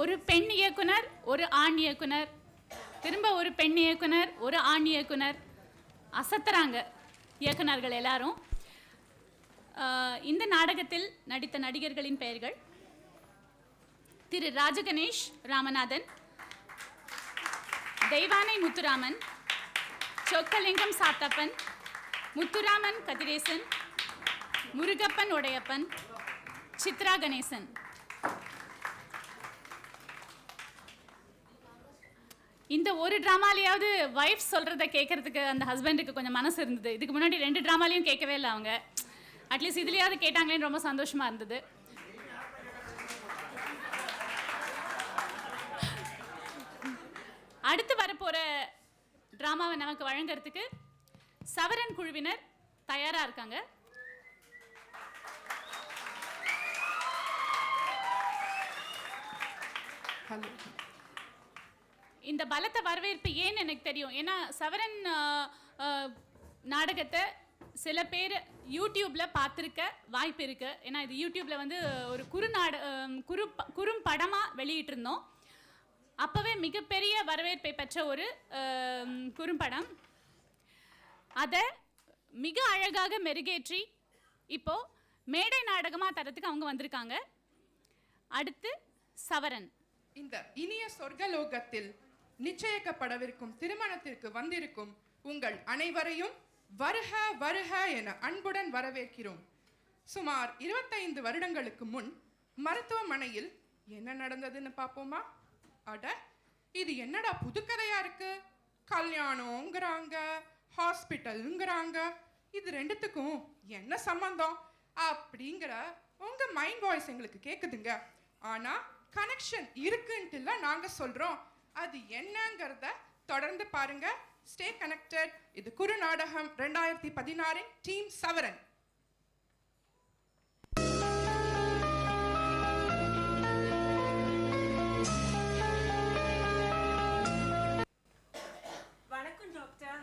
ஒரு பெண் இயக்குனர், ஒரு ஆண் இயக்குனர், திரும்ப ஒரு பெண் இயக்குனர், ஒரு ஆண் இயக்குனர், அசத்துறாங்க இயக்குனர்கள் எல்லாரும். இந்த நாடகத்தில் நடித்த நடிகர்களின் பெயர்கள்: திரு ராஜகணேஷ் ராமநாதன், தெய்வானை முத்துராமன், சொக்கலிங்கம் சாத்தப்பன், முத்துராமன் கதிரேசன், முருகப்பன் உடையப்பன், சித்ரா கணேசன். இந்த ஒரு ட்ராமாலையாவது வைஃப் சொல்கிறத கேட்கறதுக்கு அந்த ஹஸ்பண்டுக்கு கொஞ்சம் மனசு இருந்தது. இதுக்கு முன்னாடி 2 ட்ராமாலையும் கேட்கவே இல்லை அவங்க. அட்லீஸ்ட் இதுலையாவது கேட்டாங்களேன்னு ரொம்ப சந்தோஷமாக இருந்தது. அடுத்து வரப்போகிற ட்ராமாவை நமக்கு வழங்கிறதுக்கு சவரன் குழுவினர் தயாராக இருக்காங்க. இந்த பலத்த வரவேற்பு ஏன்னு எனக்கு தெரியும். ஏன்னா சவரன் நாடகத்தை சில பேர் யூடியூப்பில் பார்த்துருக்க வாய்ப்பு இருக்குது. ஏன்னா இது யூடியூப்பில் வந்து ஒரு குறும்படமாக வெளியிட்டிருந்தோம். அப்போவே மிகப்பெரிய வரவேற்பை பெற்ற ஒரு குறும்படம். அதை மிக அழகாக மெருகேற்றி இப்போது மேடை நாடகமாக தரத்துக்கு அவங்க வந்திருக்காங்க. அடுத்து சவரன். இந்த இனிய சொர்க்கலோகத்தில் நிச்சயிக்கப்படவிருக்கும் திருமணத்திற்கு வந்திருக்கும் உங்கள் அனைவரையும் வருக வருக என அன்புடன் வரவேற்கிறோம். சுமார் 25 வருடங்களுக்கு முன் மருத்துவமனையில் என்ன நடந்ததுன்னு பார்ப்போமா? அட, இது என்னடா புதுக்கதையா இருக்கு? கல்யாணங்கிறாங்க, ஹாஸ்பிட்டலுங்கிறாங்க, இது ரெண்டுத்துக்கும் என்ன சம்பந்தம் அப்படிங்கிற உங்க மைண்ட் வாய்ஸ் எங்களுக்கு கேட்குதுங்க. ஆனா கனெக்ஷன் இருக்குன்ட்டுல நாங்க சொல்றோம். அது என்னங்கிறத தொடர்ந்து பாருங்க. Stay connected. இது குறு நாடகம் 2016 டீம் சவரன். வணக்கம் டாக்டர்.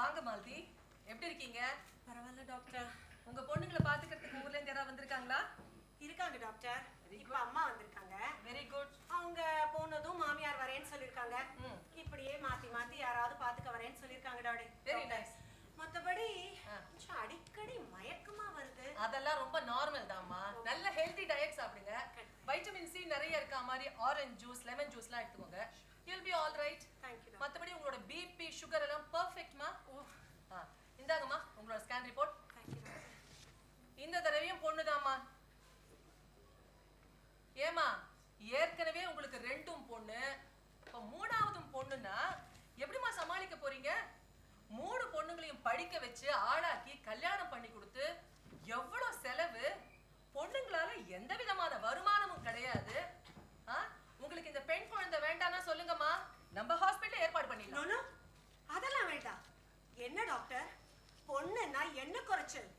வாங்க மாலதி, எப்படி இருக்கீங்க? பரவாயில்ல டாக்டர். உங்க பொண்ணுங்களை பாத்துக்கிறதுக்கு ஊர்ல இருந்து யாராவது வந்திருக்காங்களா? இருக்காங்க டாக்டர். இப்ப அம்மா வந்திருக்காங்க. Very good. அவங்க போனதும் மாமியார் வரேன்னு சொல்லிருக்காங்க. இப்படியே மாத்தி மாத்தி யாராவது பாத்துக்க வரேன்னு சொல்லிருக்காங்க டாடி. Very nice. மத்தபடி கொஞ்சம் அடிக்கடி மயக்கமா வருது. அதெல்லாம் ரொம்ப நார்மல் தான்மா. நல்ல ஹெல்தி டயட் சாப்பிடுங்க. வைட்டமின் சி நிறைய இருக்க மாதிரி ஆரஞ்சு ஜூஸ், லெமன் ஜூஸ்லாம் எடுத்துக்கோங்க. You'll be all right. Thank you. மத்தபடி உங்களோட பிபி, சுகர் எல்லாம் பெர்ஃபெக்ட்மா. இந்தாங்கம்மா உங்களோட ஸ்கேன் ரிப்போர்ட். Thank you. இந்த தடவையும் பொண்ணுதாம்மா. ஏமா, ஏற்கனவே உங்களுக்கு 2 பொண்ணு, இப்ப 3ஆவதும் பொண்ணுன்னா எப்படிமா சமாளிக்க போறீங்க? 3 பொண்ணுங்களையும் படிக்க வச்சு ஆளாக்கி கல்யாணம் பண்ணி கொடுத்து எவ்வளவு செலவு. பொண்ணுங்களால எந்த விதமான வருமானமும் கிடையாது. உங்களுக்கு இந்த பெண் குழந்தை வேண்டாம்னா சொல்லுங்கம்மா, நம்ம ஹாஸ்பிட்டல் ஏற்பாடு பண்ணிடலாம். அதெல்லாம் வேண்டாம். என்ன டாக்டர், பொண்ணுன்னா என்ன குறைச்சல்?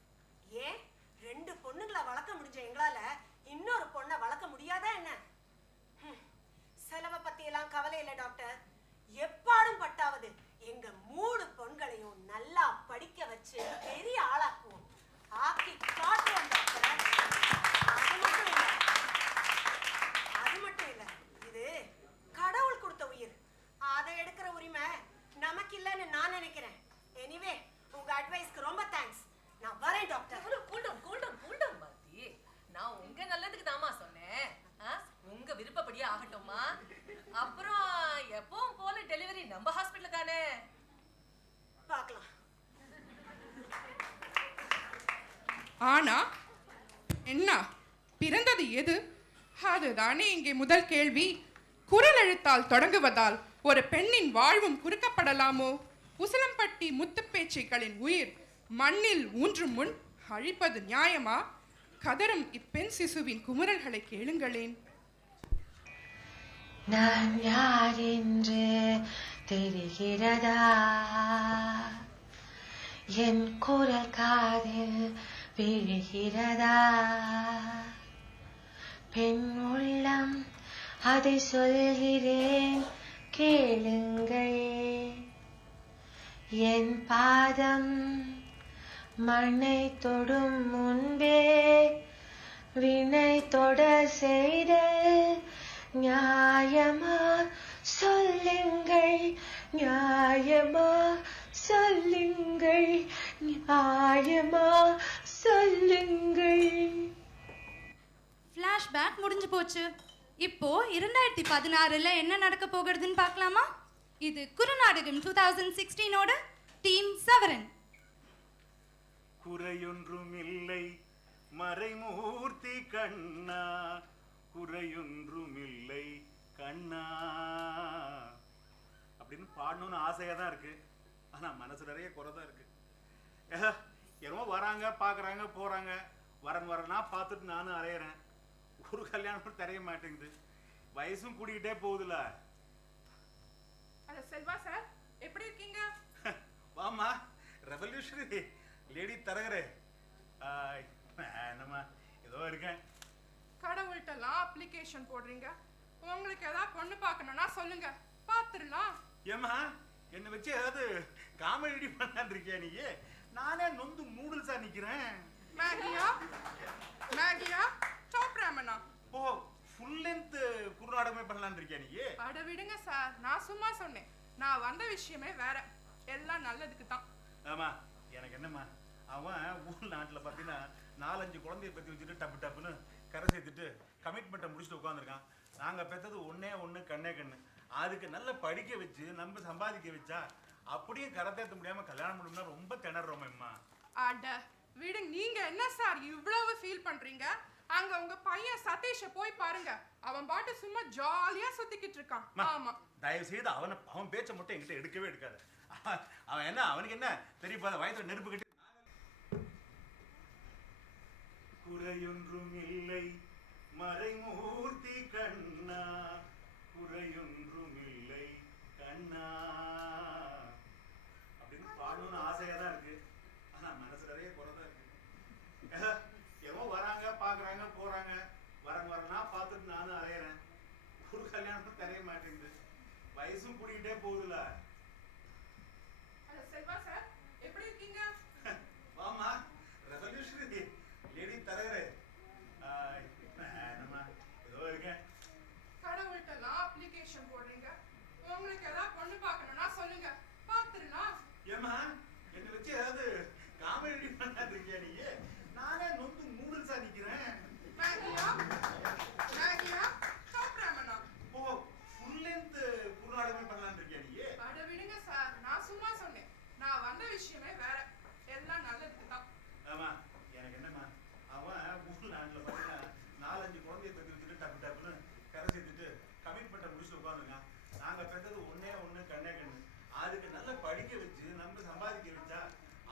ஏன் 2 பொண்ணுங்களை வளர்க்க முடிஞ்ச எங்களால இன்னொரு பொண்ணை வளர்க்க முடியாதா என்ன? செலவை பத்தி எல்லாம் கவலை இல்லை டாக்டர். எப்பாடும் பட்டாவது எங்க 3 பொண்களையும் நல்லா படிக்க வச்சு பெரிய ஆளாக்குவோம். ஆக்கி காட்டுவோம் டாக்டர். அது மட்டும் இல்ல, இது கடவுள் கொடுத்த உயிர். அதை எடுக்கிற உரிமை நமக்கு இல்லைன்னு நான் நினைக்கிறேன். எனிவே, உங்க அட்வைஸ்க்கு ரொம்ப தேங்க்ஸ். நான் வரேன் டாக்டர். கூண்டம் பாத்தி, நான் உங்க நல்லதுக்கு தாமா சொன்னேன். உங்க விருப்பப்படியே ஆகட்டும்மா. அப்புறம் எப்பவும் போல டெலிவரி நம்ம ஹாஸ்பிட்டல் தானே, பார்க்கலாம். ஆனா என்ன பிறந்தது எது? அதுதானே இங்கே முதல் கேள்வி. குரல் எழுத்தால் தொடங்குவதால் ஒரு பெண்ணின் வாழ்வும் குறுக்கப்படலாமோ? உசிலம்பட்டி முத்துப்பேச்சைகளின் உயிர் மண்ணில் ஊன்றும் முன் அழிப்பது நியாயமா? கதரும் இப்பெண் சிசுவின் குமுறல்களை கேளுங்களேன். நான் யார் என்று தெரிகிறதா? என் குரல் காதில் விழுகிறதா? பெண் உள்ளம் அதை சொல்கிறேன் கேளுங்கள். என் பாதம் மண்ணை தொடும் முன்பே வினை தொட செய்த நியாயமா சொல்லுங்கள், நியாயமா சொல்லுங்கள், நியாயமா சொல்லுங்கள். ஃப்ளாஷ்பேக் முடிஞ்சு போச்சு. இப்போ 2016ல் என்ன நடக்க போகிறதுன்னு பார்க்கலாமா? இது குறுநாடகம் 2016ஓட டீம் சவரன். குறையொன்றுமில்லை மறைமூர்த்தி கண்ணா, குறையொன்றுமில்லை கண்ணா அப்படின்னு பாடணும்னு ஆசையாக தான் இருக்கு. ஆனால் மனசு நிறைய குறை தான் இருக்கு. என்னமோ வராங்க பார்க்குறாங்க போகிறாங்க, வரனா பார்த்துட்டு நானும் அலையிறேன். ஒரு கல்யாணம் தெரிய மாட்டேங்குது. வயசும் கூடிக்கிட்டே போகுதுல. அட செல்வா சார், எப்படி இருக்கீங்க? வாமா, ரெவல்யூஷனரி லேடி தரகரே. என்னம்மா ஏதோ இருக்கேன். கடவுள்கிட்டலாம் அப்ளிகேஷன் போடுறீங்க. உங்களுக்கு ஏதாவது பொண்ணு பார்க்கணும்னா சொல்லுங்க, பார்த்துடலாம். ஏம்மா என்னை வச்சு ஏதாவது காமெடி பண்ணான் இருக்கியா நீ? நானே நொந்து நூடுல்ஸா நிக்கிறேன். மேகியா மேகியா டாப் ராமனா? ஓ, ஃபுல் லென்த் குறுநாடகமே பண்ணலான் இருக்கியா நீ? அட விடுங்க சார், நான் சும்மா சொன்னேன். நான் வந்த விஷயமே வேற. எல்லாம் நல்லதுக்கு தான். ஆமா, எனக்கு என்னம்மா, அவன் ஊர் நாட்டில் பார்த்தீங்கன்னா 4-5 குழந்தைய பற்றி வச்சுட்டு டப்பு டப்புன்னு கரை சேர்த்துட்டு கமிட்மெண்ட்டை முடிச்சுட்டு உட்காந்துருக்கான். நாங்கள் பெற்றது ஒன்னே ஒன்று கண்ணே கண்ணு. அதுக்கு நல்லா படிக்க வச்சு நம்ம சம்பாதிக்க வச்சா அப்படியே கரை தேர்த்த முடியாமல் கல்யாணம் பண்ணணும்னா ரொம்ப திணறோமேம்மா. அட விடுங்க, நீங்க என்ன சார் இவ்வளவு ஃபீல் பண்றீங்க? அங்க உங்க பையன் சதீஷை போய் பாருங்க. அவன் பாட்டு சும்மா ஜாலியா சுத்திக்கிட்டு இருக்கான். ஆமா, தயவு செய்து அவன் பேச்சை மட்டும் என்கிட்ட எடுக்கவே எடுக்காது. அவன் என்ன, அவனுக்கு என்ன தெரியும்? வயசுல நெருப்பு கட்டி. குறையொன்றும் இல்லை மறைமூர்த்தி கண்ணா, குறையொன்றும் இல்லை கண்ணா அப்படின்னு பாடணும்னு ஆசையா தான் இருக்கு. ஆனா மனசு நிறைய குறைதான் இருக்கு. என்னமோ வராங்க பார்க்குறாங்க போறாங்க, வரனா பார்த்துட்டு நானும் அலையிறேன். ஒரு கல்யாணம் தெரிய மாட்டேங்குது. வயசும் கூடிக்கிட்டே போகுதுல. செல்வா சார், எப்படி இருக்கீங்க? வாமா, ரெவல்யூஷனரி லேடி தரகரே. என்னம்மா ஏதோ இருக்கேன். கடவுள்கிட்டலாம் அப்ளிகேஷன் போடுறீங்க. உங்களுக்கு ஏதாவது பொண்ணு பார்க்கணும்னா சொல்லுங்க, பார்த்துடலாம். ஏம்மா என்னை வச்சு ஏதாவது காமெடி பண்ணாது இருக்கியா நீ? நானே நொந்து நூடுல்ஸா நிக்கிறேன். மேகியா மேகியா டாப் ராமனா? ஓ, ஃபுல் லென்த் குறுநாடகமே பண்ணலான் இருக்கியா நீ? அட விடுங்க சார், நான் சும்மா சொன்னேன். நான் வந்த விஷயமே வேற. எல்லாம் நல்லதுக்கு தான். ஆமா, எனக்கு என்னம்மா, அவன் ஊர் நாட்டில் பார்த்தீங்கன்னா 4-5 குழந்தைய பற்றி வச்சுட்டு டப்பு டப்புன்னு கரை சேர்த்துட்டு கமிட்மெண்ட்டை முடிச்சுட்டு உட்காந்துருக்கான். நாங்கள் பெற்றது ஒன்னே ஒன்று கண்ணே கண்ணு. அதுக்கு நல்லா படிக்க வச்சு நம்ம சம்பாதிக்க வச்சா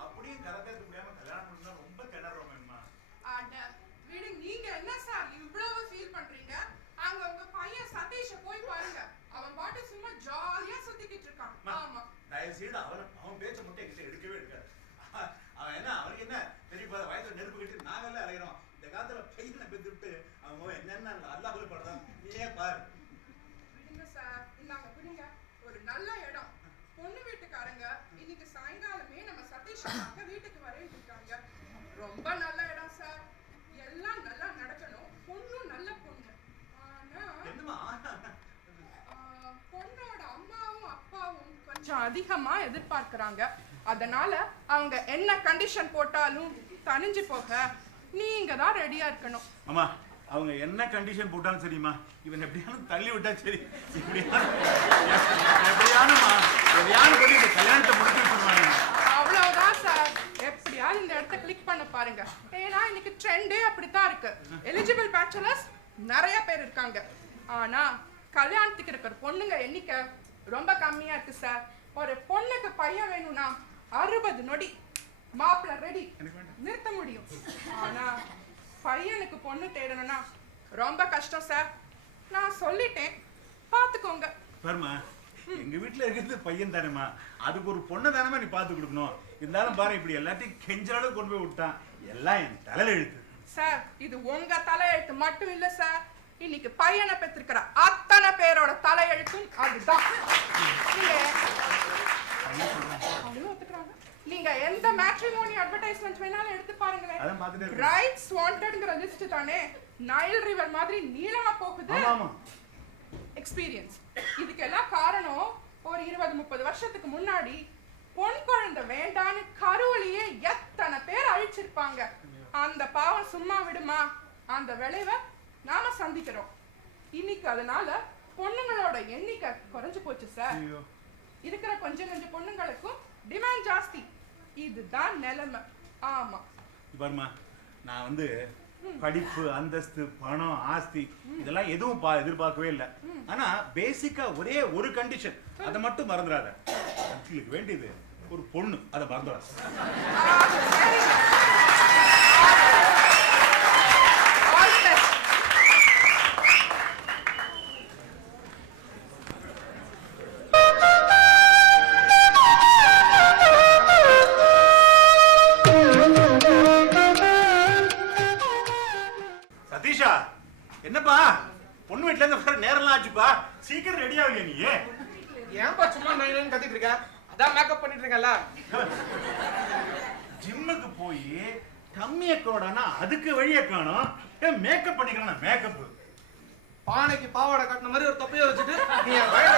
அப்படியே கரை தேர்த்த முடியாமல் கல்யாணம் பண்ணா ரொம்ப திணறோமேம்மா. அட விடுங்க, நீங்க என்ன சார் இவ்வளவு ஃபீல் பண்றீங்க? அங்க உங்க பையன் சதீஷை போய் பாருங்க. அவன் பாட்டு சும்மா ஜாலியா சுத்திக்கிட்டு இருக்கான். ஆமா, தயவு செய்து அவன் பேச்சை மட்டும் என்கிட்ட எடுக்கவே எடுக்காது. அவன் என்ன, அவனுக்கு என்ன தெரியும்? வயசுல நெருப்பு கட்டி நாங்கெல்லாம் அலைகிறோம். இந்த காலத்துல பையனை பெற்றுட்டு அவன் என்னென்ன அல்லாஹ்ல படுறான் நீயே பாரு. விடுங்க சார், இந்தாங்க விடுங்க. ஒரு நல்ல இடம். பொண்ணு வீட்டுக்காரங்க இன்னைக்கு சாயங்காலமே நம்ம சதீஷ் பார்க்க வீட்டுக்கு வரேன்னு இருக்காங்க. ரொம்ப நல்ல இடம் சார். எல்லாம் நல்லா நடக்கணும். பொண்ணும் நல்ல பொண்ணு. ஆனா என்னம்மா பொண்ணோட அம்மாவும் அப்பாவும் கொஞ்சம் அதிகமா எதிர்பார்க்கறாங்க. அதனால அவங்க என்ன கண்டிஷன் போட்டாலும் தனிஞ்சு போக நீங்க தான் ரெடியா இருக்கணும். அம்மா, அவங்க என்ன கண்டிஷன் போட்டாலும் சரிம்மா, இவன் எப்படியானு தள்ளி விட்டா சரி. எப்படியானு பண்ணி இந்த கல்யாணத்தை முடிச்சு சொல்லுவாங்க. அவ்வளவுதான் சார். எப்படியாவது இந்த இடத்த கிளிக் பண்ண பாருங்க. ஏன்னா இன்னைக்கு ட்ரெண்டே அப்படித்தான் இருக்கு. எலிஜிபிள் பேச்சுலர்ஸ் நிறைய பேர் இருக்காங்க. ஆனா கல்யாணத்துக்கு இருக்கிற பொண்ணுங்க எண்ணிக்கை ரொம்ப கம்மியா இருக்கு சார். ஒரு பொண்ணுக்கு பையன் வேணும்னா 60 நொடி மாப்பிள்ள ரெடி நிறுத்த முடியும். ஆனா பையனுக்கு பொண்ணு தேடணும்னா ரொம்ப கஷ்டம் சார். நான் சொல்லிட்டேன், பாத்துக்கோங்க. பாருமா, எங்க வீட்டுல இருக்கிறது பையன் தானேம்மா, அதுக்கு ஒரு பொண்ணை தானே நீ பார்த்து கொடுக்கணும். இருந்தாலும் பாரு, இப்படி எல்லாத்தையும் கெஞ்சாலும் கொண்டு போய் விட்டான். எல்லாம் என் தலையில எழுத்து சார். இது உங்க தலையெழுத்து மட்டும் இல்ல சார். இன்னைக்கு பையனை பெற்றிருக்கிற அத்தனை பேரோட தலையெழுத்தும் அதுதான். நீங்க எந்த மேட்ரிமோனி அட்வர்டைஸ்மென்ட் வேணாலும் எடுத்து பாருங்களேன். பிரைட்ஸ் வாண்டட்ங்கற லிஸ்ட் தானே நைல் ரிவர் மாதிரி நீளமா போகுது. ஆமா, எக்ஸ்பீரியன்ஸ். இதுக்கெல்லாம் காரணம் ஒரு 20-30 வருஷத்துக்கு முன்னாடி பொன் குழந்தை வேண்டான்னு கருவழியே எத்தனை பேர் அழிச்சிருப்பாங்க. அந்த பாவம் சும்மா விடுமா? அந்த விளைவை நாம சந்திக்கிறோம் இன்னைக்கு. அதனால பொண்ணுங்களோட எண்ணிக்கை குறைஞ்சு போச்சு சார். இருக்கிற கொஞ்சம் பொண்ணுங்களுக்கும் டிமாண்ட் ஜாஸ்தி. இதுதான் நிலைமை. ஆமா பாருமா, நான் வந்து படிப்பு, அந்தஸ்து, பணம், ஆஸ்தி இதெல்லாம் எதுவும் எதிர்பார்க்கவே இல்லை. ஆனா பேசிக்கா ஒரே ஒரு கண்டிஷன், அதை மட்டும் மறந்துடாத. உங்களுக்கு வேண்டியது ஒரு பொண்ணு, அதை மறந்துடாத. சதீஷா, என்னப்பா பொண்ணு வீட்டுல இருந்து வர நேரம்லாம் ஆச்சுப்பா, சீக்கிரம் ரெடி ஆகலையா நீ? ஏன்பா சும்மா நான் கத்திட்டு இருக்க? அதான் மேக்கப் பண்ணிட்டு இருக்கல. ஜிம்முக்கு போய் கம்மிய கோடானா அதுக்கு வழிய காணோம். மேக்கப் பண்ணிக்கிறானா மேக்கப்? பானைக்கு பாவாடை கட்டின மாதிரி ஒரு தொப்பையை வச்சுட்டு நீ என் வயல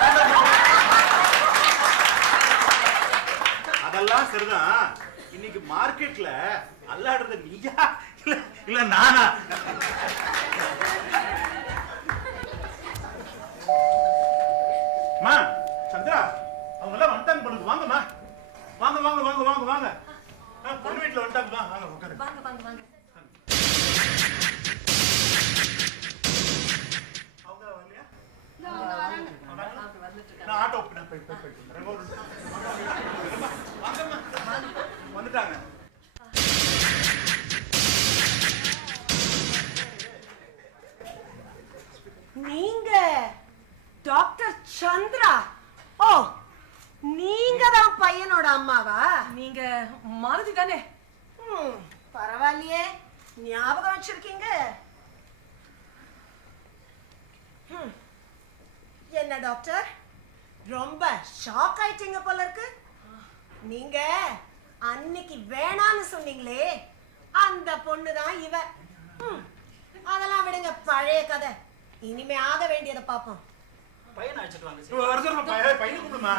அதெல்லாம் சரிதான். இன்னைக்கு மார்க்கெட்ல அல்லாடுறது நீயா இல்ல நானா? மா சந்திரா, அவங்க எல்லாம் வந்துட்டாங்க பொண்ணுக்கு. வாங்கம்மா, வாங்க வாங்க வாங்க வாங்க வாங்க. பொண்ணு வீட்டுல வந்துட்டாங்க. வாங்க உட்காரு. வாங்க வாங்க வாங்க. அவங்க வரலையா? அவங்க வந்துட்டு இருக்காங்க. நான் ஆட்டோ போயிட்டு வாங்கம்மா, வந்துட்டாங்க. நீங்க டாக்டர் சந்திரா? ஓ, நீங்க தான் பையனோட அம்மாவா? நீங்க மாலதி தானே? பரவாயில்லையே, ஞாபகம் வச்சிருக்கீங்க. என்ன டாக்டர், ரொம்ப ஷாக் ஆயிட்டீங்க போல இருக்கு. நீங்க அன்னைக்கு வேணான்னு சொன்னீங்களே, அந்த பொண்ணு தான் இவ. அதெல்லாம் விடுங்க, பழைய கதை. இனிமே ஆக வேண்டியதை பார்ப்போம். பையன் அழைச்சிட்டு வாங்க. பையனை கூப்பிடுமா?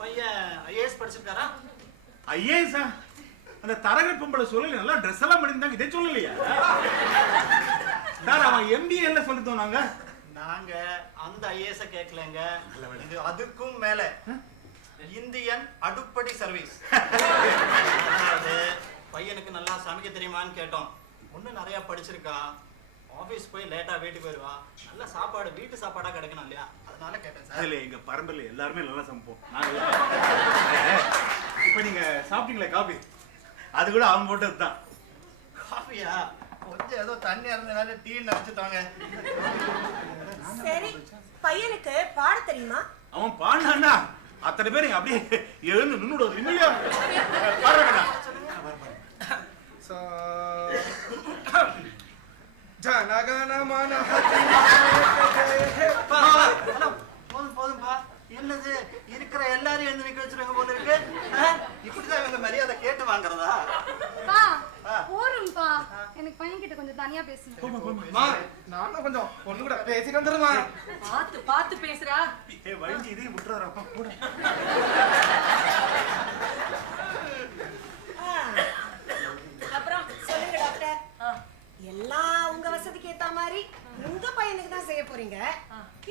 பையன் ஐஏஎஸ் படிச்சிருக்காரா? ஐஏஎஸ்ஸா? அந்த தரகர் பொம்பளை சொல்லல, நல்லா ட்ரெஸ் எல்லாம் பண்ணிருந்தாங்க, இதை சொல்லலையா? அவன் எம்பிஏ சொல்லிட்டோம் நாங்க. நாங்க அந்த ஐஏஎஸ் கேட்கலங்க. இது அதுக்கும் மேல இந்தியன் அடுப்படி சர்வீஸ். பையனுக்கு நல்லா சமைக்க தெரியுமான்னு கேட்டோம். ஒண்ணு நிறைய படிச்சிருக்கா, ஆபீஸ் போய் லேட்டா வீட்டுக்கு போயிடுவா, நல்ல சாப்பாடு வீட்டு சாப்பாடா கிடைக்கணும் இல்லையா, அதனால கேட்டேன் சார். அதுல எங்க பரம்பரையில எல்லாருமே நல்லா சமைப்போம். இப்ப நீங்க சாப்பிட்டீங்களா காபி? அது கூட அவங்க போட்டதுதான். காஃபியா? கொஞ்சம் ஏதோ தண்ணி இருந்தனால டீ நினைச்சுட்டாங்க. சரி, பையனுக்கு பாட தெரியுமா? அவன் பாடினான்னா அத்தனை பேர் அப்படியே எழுந்து நின்னுடுவது இல்லையா? பாடுறா. ஜனகணமன போதும் போதும்பா. என்னது இருக்கிற எல்லாரும் எழுந்து நிக்க வச்சிருக்க போல இருக்கு. இப்படிதான் இவங்க மரியாதை கேட்டு வாங்குறதா? போரும்பா, எனக்கு பையன் கிட்ட கொஞ்சம் தனியா பேசணும். நானும் கொஞ்சம் பொண்ணு கூட பேசிட்டு வந்துருமா. பார்த்து பார்த்து பேசுறா. வழிஞ்சு இதையும் விட்டுறாரப்பா கூட. அப்புறம் சொல்லுங்க டாக்டர், எல்லாம் உங்க வசதிக்கு ஏத்த மாதிரி உங்க பையனுக்கு தான் செய்ய போறீங்க.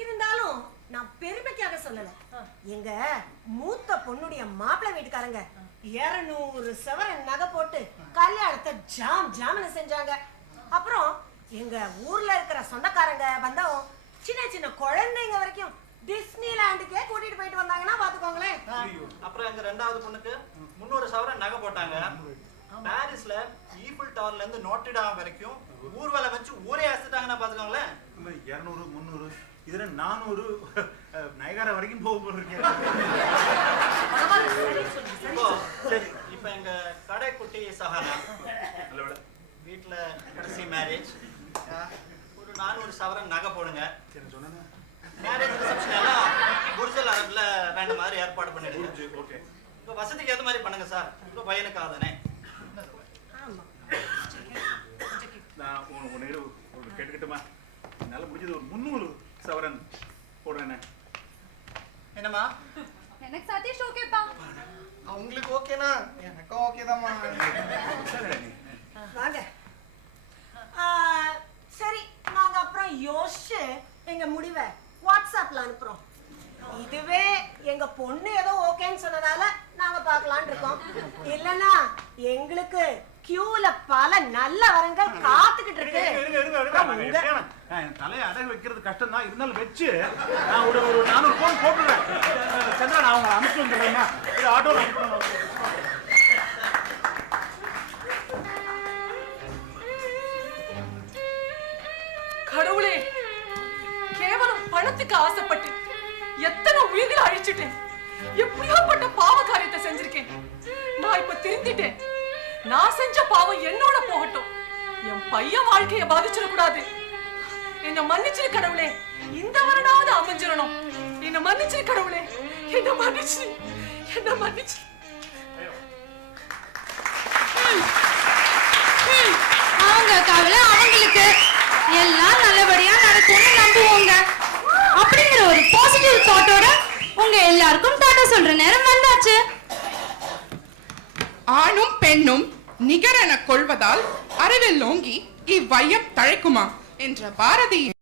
இருந்தாலும் நான் பெருமைக்காக சொல்லல. எங்க மூத்த பொண்ணுடைய மாப்பிள்ளை வீட்டுக்காரங்க 200 சவரன் நகை போட்டு கல்யாணத்தை ஜாம் ஜாமன செஞ்சாங்க. அப்புறம் எங்க ஊர்ல இருக்கிற சொந்தக்காரங்க வந்தோம் சின்ன சின்ன குழந்தைங்க வரைக்கும் டிஸ்னிலாண்டுக்கே கூட்டிட்டு போயிட்டு வந்தாங்கன்னா பாத்துக்கோங்களேன். அப்புறம் எங்க ரெண்டாவது பொண்ணுக்கு 300 சவரன் நகை போட்டாங்க. பாரிஸ்ல ஈஃபில் டவர்ல இருந்து நோட்ரிடாம் வரைக்கும் ஊர்வலை வச்சு ஊரே அசைட்டாங்கன்னா பாத்துக்கோங்களேன். 200 300 இதுல 400 நயகாரா வரைக்கும் போக போறீங்க. சரி, இப்ப எங்க கடைக்குட்டி சஹானா வீட்டுல கடைசி மேரேஜ். ஒரு 400 சவரன் நகை போடுங்க. சொன்ன மேரேஜ் ரிசப்ஷன் எல்லாம் புர்ஜல் அரபில் வேண்ட மாதிரி ஏற்பாடு பண்ணிடுங்க. ஓகே. இப்போ வசதிக்கு ஏற்ற மாதிரி பண்ணுங்க சார். இப்போ பையனுக்காக தானே. நான் உன்னை ஒரு கேட்டுக்கிட்டுமா? என்னால் முடிஞ்சது ஒரு 300 சவரன் போடுறேனே. என்னம்மா? எனக்கு சதீஷ் ஓகேப்பா. அவங்களுக்கு ஓகேனா எனக்கும் ஓகே தான்மா. வாங்க. சரி, நாங்க அப்புறம் யோசிச்சு எங்க முடிவை வாட்ஸ்அப்ல அனுப்புறோம். இதுவே எங்க பொண்ணு ஏதோ ஓகேன்னு சொன்னதால நாங்க பார்க்கலாம்னு இருக்கோம். இல்லனா எங்களுக்கு கியூல பல நல்ல வரங்கள் காத்துக்கிட்டு இருக்கு. என் தலையை அடகு வைக்கிறது கஷ்டம் தான், இருந்தாலும் வச்சு நான் ஒரு 400 போன் போட்டுறேன். சந்திரா, நான் அவங்க அனுப்பிச்சு வந்துடுறேன்னா ஆட்டோ கடவுளே, கேவலம் பணத்துக்கு ஆசைப்பட்டு எத்தனை உயிர்களை அழிச்சிட்டேன். எப்படியாப்பட்ட பாவ காரியத்தை செஞ்சிருக்கேன். நான் இப்ப திருந்திட்டேன். நான் செஞ்ச பாவம் என்னோட போகட்டும். என் பையன் வாழ்க்கைய பாதிச்சிடக்கூடாது. என்ன மன்னிச்சிரு கடவுளே. இந்த வருடாவது அமைஞ்சிடணும். என்ன மன்னிச்சிரு கடவுளே. என்ன மன்னிச்சு. அவங்க கவலை அவங்களுக்கு. எல்லாம் நல்லபடியா நடக்கும்னு நம்புவோங்க. அப்படிங்கிற ஒரு பாசிட்டிவ் தாட்டோட உங்க எல்லாருக்கும் டாடா சொல்ற நேரம் வந்தாச்சு. ஆணும் பெண்ணும் நிகரென கொள்வதால் அறிவில் ஓங்கி இவ்வையம் தழைக்குமா என்ற பாரதியின்